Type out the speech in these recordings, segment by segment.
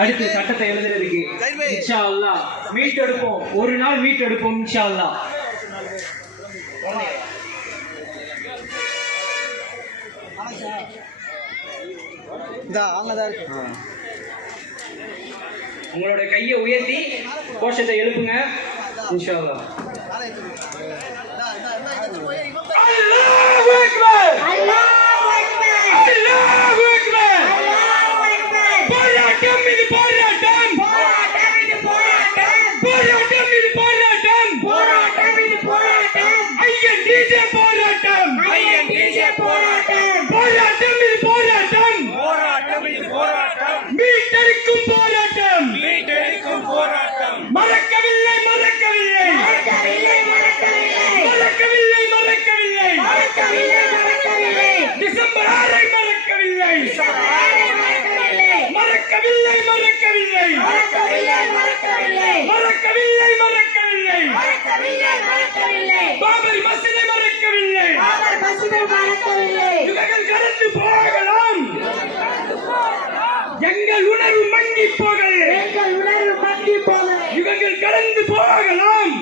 அடுத்து சட்டத்தை எழுதுறதுக்கு இன்ஷா அல்லாஹ் மீட் எடுப்போம், ஒரு நாள் மீட் எடுப்போம் இன்ஷா அல்லாஹ். உங்களோட கையை உயர்த்தி கோஷத்தை எழுப்புங்க இன்ஷா அல்லாஹ். அல்லாஹு அக்பர், அல்லாஹு அக்பர், அல்லாஹு அக்பர், அல்லாஹு அக்பர். போராட்டம் இது போராட்டம், போராட்டம் இது போராட்டம், போராட்டம் இது போராட்டம், போராட்டம் இது போராட்டம். ஐஎன்டிஜே போராட்டம், ஐஎன்டிஜே போராட்டம், போராட்டம் இது போராட்டம், போராட்டம் இது போராட்டம். மீட்டெடுக்கும் போராட்டம், மீட்டெடுக்கும் போராட்டம். மறக்கவில்லை மறக்கவில்லை மறக்கவில்லை மறக்கவில்லை மறக்கவில்லை மறக்கவில்லை மறக்கவில்லை மறக்கவில்லை. டிசம்பர் 6 மறக்கவில்லை, மறக்கவில்லை மறக்கவில்லை மறக்கவில்லை மறக்கவில்லை மறக்கவில்லை மறக்கவில்லை மறக்கவில்லை மறக்கவில்லை. பாபரி மஸ்ஜிதை மறக்கவில்லை, பாபரி மஸ்ஜிதை மறக்கவில்லை. யுகங்கள் கடந்து போகலாம், எங்கள் உணர்வு மங்கி போகல, எங்கள் உணர்வு மங்கி போகல. யுகங்கள் கடந்து போகலாம்,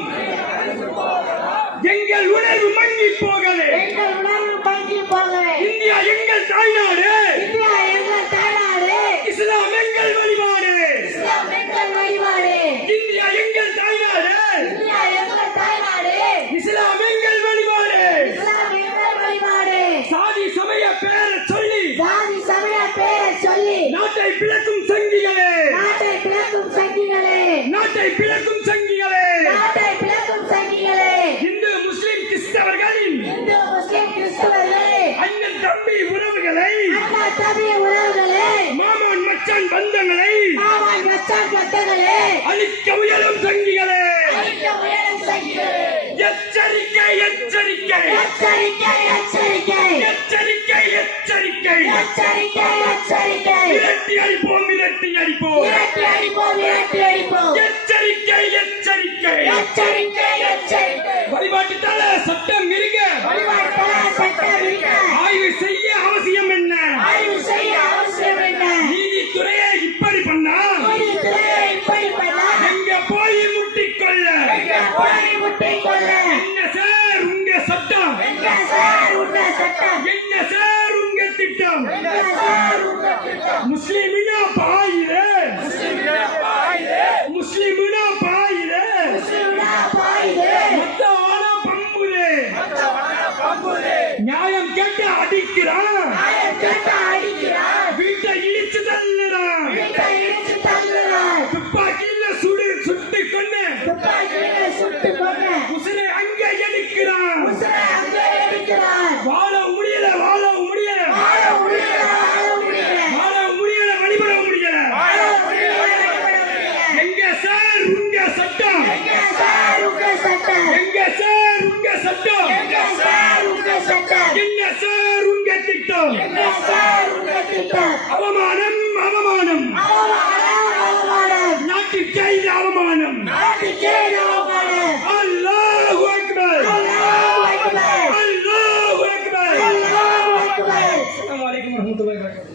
எங்கள் உணர்வு மங்கி போகல, எங்கள் உணர்வு மங்கி போகல. இந்தியா எங்கள் தாய்நாடு, இந்தியா எங்கள் தாய்நாடு. இஸ்லாம் எங்கள் வழிபாடு, இஸ்லாம் எங்கள் வழிபாடு. இந்தியா எங்கள் தாய்நாடு, இந்தியா எங்கள் தாய்நாடு. இஸ்லாம் எங்கள் வழிபாடு, இஸ்லாம் எங்கள் வழிபாடு. சாதி சமய பேரை சொல்லி, சாதி சமய பேரை சொல்லி நாட்டை பிளக்கும் சங்கிகளே, நாட்டை பிளக்கும் சங்கிகளே, நாட்டை பிளக்கும் சங்கிகளே, நாட்டை பிளக்கும் சங்கிகளே. இந்து முஸ்லிம் கிறிஸ்தவர்களின், இந்து முஸ்லிம் கிறிஸ்தவர்களே, அண்ணன் தம்பி உறவுகளை, அண்ணன் தம்பி உறவுகளை, மாமன் மச்சான் பந்தங்களை, மாமன் மச்சான் பந்தங்களை அழிக்க முயலும் சங்கிகளே, அழிக்க முயலும் சங்கிகளே. எச்சரிக்கை எச்சரிக்கை எச்சரிக்கை எச்சரிக்கை எச்சரிக்கை எச்சரிக்கை எச்சரிக்கை எச்சரிக்கை. விரட்டி அடிப்போம் விரட்டி அடிப்போம் விரட்டி அடிப்போம் விரட்டி அடிப்போம். எச்சரிக்கை எச்சரிக்கை எச்சரிக்கை எச்சரிக்கை. வழிபாட்டுத்தால சட்டம் இருக்க, வழிபாட்டுத்தால சட்டம் இருக்க. ஆய்வு செய்ய அவசியம் என்ன, ஆய்வு செய்ய அவசியம் என்ன. நீதித்துறையை இப்படி பண்ணா, நீதித்துறையை இப்படி பண்ணா எங்க போய் முட்டிக்கொள்ள, எங்க போய் முட்டிக்கொள்ள. என்ன சார் உங்க சட்டம், என்ன சார் உங்க சட்டம், என்ன சார் உங்க திட்டம், என்ன சார் உங்க திட்டம். முஸ்லிமினா பாயிரே, முஸ்லிமினா பாயிரே, முஸ்லிமினா பாயிரே, முஸ்லிமினா பாயிரே. மத்தவான பம்புரே, மத்தவான பம்புரே. நியாயம் கேட்டு அடிக்கிறான், நியாயம் கேட்டு அடிக்கிறான். வீட்டை இடிச்சு தள்ளுறான், வீட்டை இடிச்சு தள்ளுறான். துப்பாக்கியில சுட்டு கொண்டு, துப்பாக்கியில சுட்டு கொண்டு உசிரை அங்கே எடுக்கிறான், உசிரை அங்கே எடுக்கிறான். வாழ முடியல வாழ முடியல வாழ முடியல வாழ முடியல வாழ முடியல வழிபட முடியல வாழ முடியல வழிபட முடியல. எங்க சார் உங்க சட்டம், எங்க சார் உங்க சட்டம், எங்க சார் உங்க சட்டம், எங்க சார் உங்க சட்டம். என்ன சார் உங்க திட்டம், என்ன சார் உங்க திட்டம். அவமானம் அவமானம் அவமானம் அவமானம். நாட்டுக்கே அவமானம், நாட்டுக்கே அவமானம். அல்லாஹு அக்பர், அல்லாஹு அக்பர், அல்லாஹு அக்பர், அல்லாஹு அக்பர். அஸ்ஸலாமு அலைக்கும் வரஹ்மத்துல்லாஹி வபரகாத்துஹு.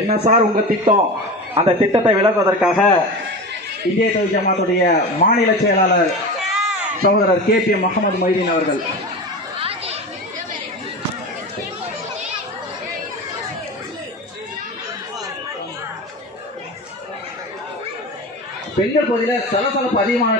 என்ன சார் உங்க திட்டம்? அந்த திட்டத்தை விளக்குவதற்காக இந்திய தௌஹீத் ஜமாத்துடைய மாநில செயலாளர் சகோதரர் KP முகமது மொய்தீன் அவர்கள். பெண்கள் பகுதியில் சலசலப்பு அதிகமான